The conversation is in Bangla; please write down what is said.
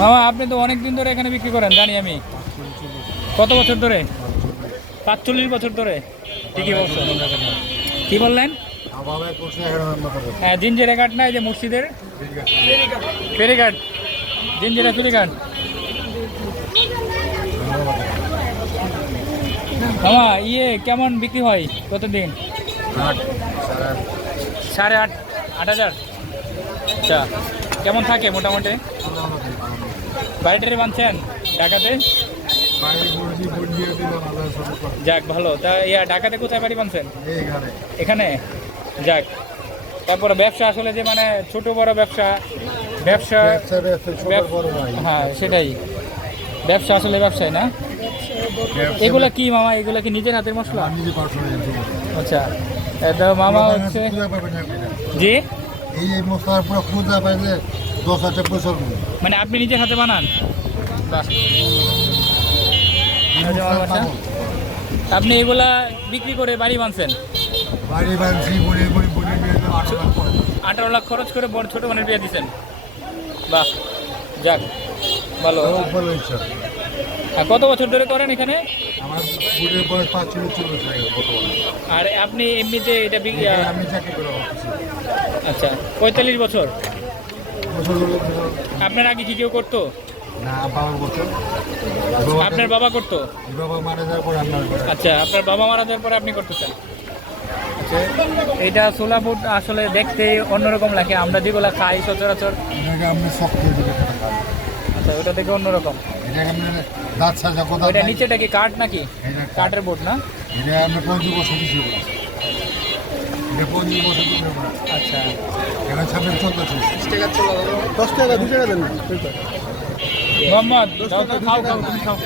মামা আপনি তো অনেক দিন ধরে এখানে বিক্রি করেন জানি আমি। কত বছর ধরে? ৪৫ বছর ধরে। ঠিকই বলছেন। কি বললেন? হ্যাঁ, জিঞ্জিরা কাঠ না, এই যে মসজিদের ফেরিঘাট, জিঞ্জিরা ফেরিঘাট। মামা কেমন বিক্রি হয় প্রতিদিন? 8,500 আচ্ছা, কেমন থাকে মোটামুটি? বাড়িটারি বানছেন ঢাকাতে? যাক ভালো। তা ঢাকাতে কোথায় বাড়ি বানছেন? এখানে। যাক, তারপরে ব্যবসা আসলে যে মানে ছোট বড় ব্যবসা হ্যাঁ সেটাই, ব্যবসা আসলে ব্যবসায় না। এগুলা কি মামা, এগুলা কি নিজের হাতের মশলা? আচ্ছা, মামা হচ্ছে জি মানে আপনি নিজের হাতে বানান? আপনি এগুলা বিক্রি করে বাড়ি বানছেন? 18 লাখ খরচ করে বড় ছোট বোনের বিয়ে দিচ্ছেন। বাহ, যাক ভালো। আর কত বছর ধরে করেন এখানে? আর আপনি এমনিতে এটা আচ্ছা 45 বছর। আপনার আগে কি কেউ করতো? আপনার বাবা করতো? আচ্ছা, আপনার বাবা মারা যাওয়ার পরে আপনি করতেছেন। এটা ছোলা বুট আসলে দেখতে অন্যরকম লাগে, আমরা যেগুলো খাই সচরাচর। আচ্ছা, ওটা দেখে অন্যরকম। ওইটা নিচেটা কি কাঠ নাকি? কাঠের বুট না? আচ্ছা, 10 টাকা 2 টাকা দেন। মোহাম্মদ খাও, তুমি খাও।